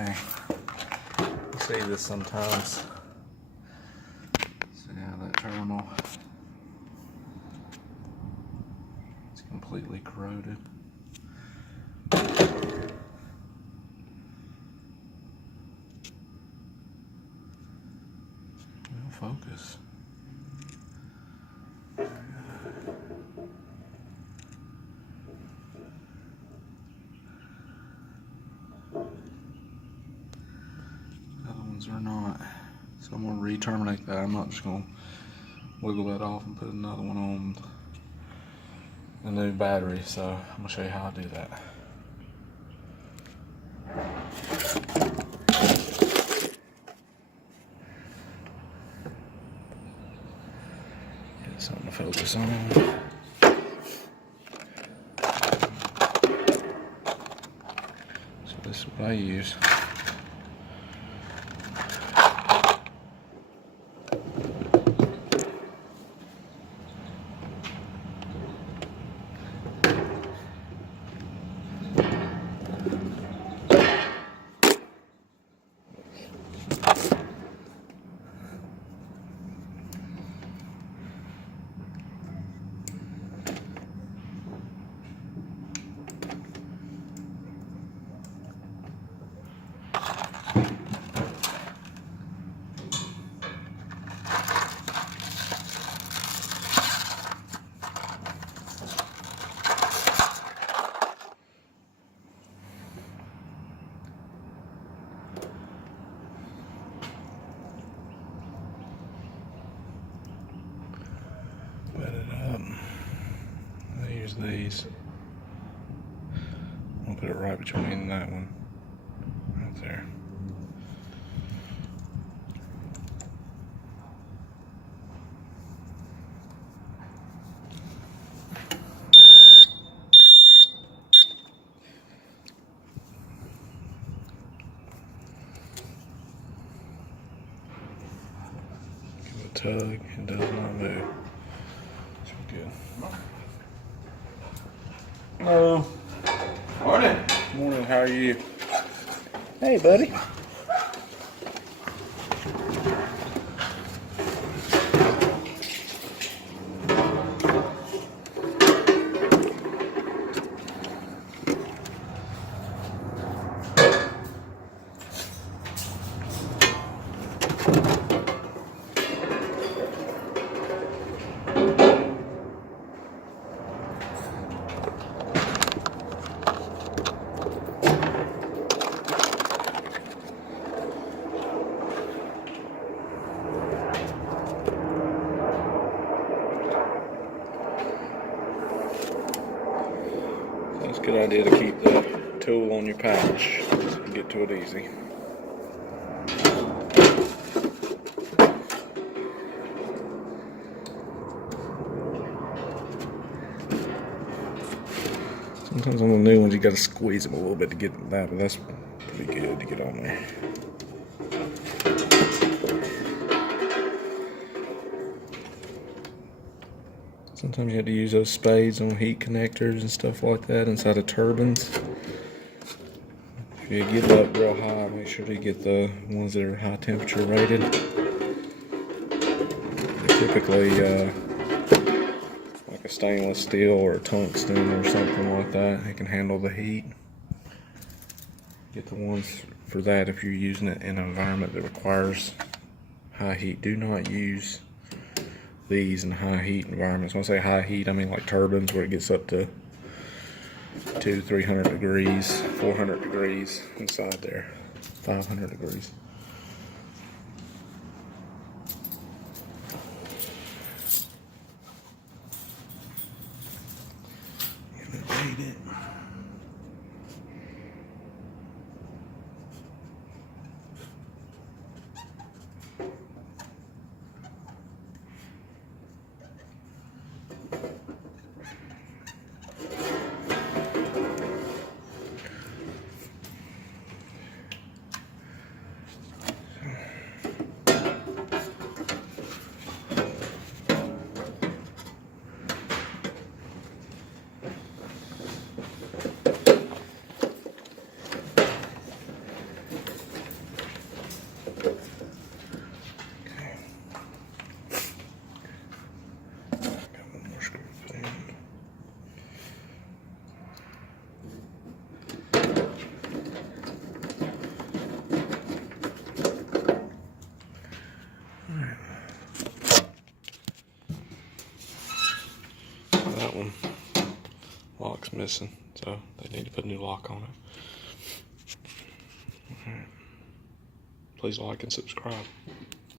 Okay. You see this sometimes. See how that terminal is completely corroded. No focus. Or not. So I'm going to re-terminate that. I'm not just going to wiggle that off and put another one on a new battery. So I'm going to show you how I do that. Get something to focus on. So this is what I use. Wet it up. I use these. I'll put it right between that one. Right there. Give it a tug, it does not move. Good. Hello. Morning. Morning, how are you? Hey, buddy. It's a good idea to keep the tool on your pouch so you can get to it easy. Sometimes on the new ones you gotta squeeze them a little bit to get that, but that's pretty good to get on there. Sometimes you have to use those spades on heat connectors and stuff like that inside of turbines. If you get it up real high, make sure to get the ones that are high temperature rated. They're typically like a stainless steel or a tungsten or something like that. It can handle the heat. Get the ones for that if you're using it in an environment that requires high heat. Do not use these in high heat environments. When I say high heat, I mean like turbines where it gets up to 200-300 degrees, 400 degrees inside there, 500 degrees. Gonna date it. Lock's missing, so they need to put a new lock on it. Alright. Please like and subscribe.